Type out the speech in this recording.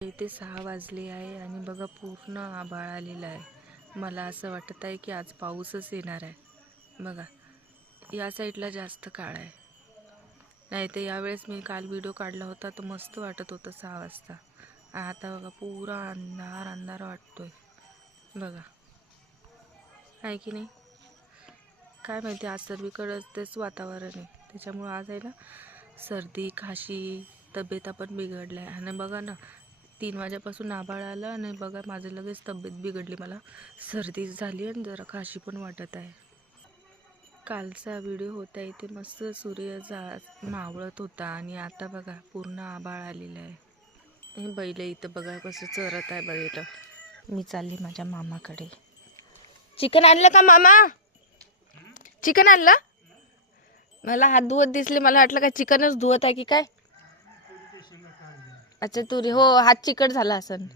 इथे 6 वाजले आहे आणि बघा पूर्ण आभाळ आलेला आहे। मला असं वाटत आहे की आज पाऊसच येणार आहे। बघा या साईडला जास्त काळ आहे, नाही तर यावेळेस मी काल व्हिडिओ काढला होता तर मस्त वाटत होतं 6 वाजता। आता बघा पुरा अंधार अंधार वाटतोय, बघा आहे की नाही। काय माहिती आज सर्वीकडे तेच वातावरण आहे, त्याच्यामुळे आज आहे ना सर्दी खाशी तब्येत पण बिघडल्या आहे। आणि बघा ना 3 वाजेपासून आभाळ आलं आणि बघा माझं लगेच तब्येत बिघडली, मला सर्दी झाली आणि जरा खाशी पण वाटत आहे। कालचा व्हिडिओ होता इथे मस्त सूर्य मावळत होता आणि आता बघा पूर्ण आभाळ आलेलं आहे। हे बैल इथं बघा कसं चरत आहे बैल। मी चालली माझ्या मामाकडे। चिकन आणलं का मामा? चिकन आणलं? मला हात धुवत दिसले, मला वाटलं काय चिकनच धुवत आहे की काय। अच्छा तुरी, हो हात चिकट झाला असन।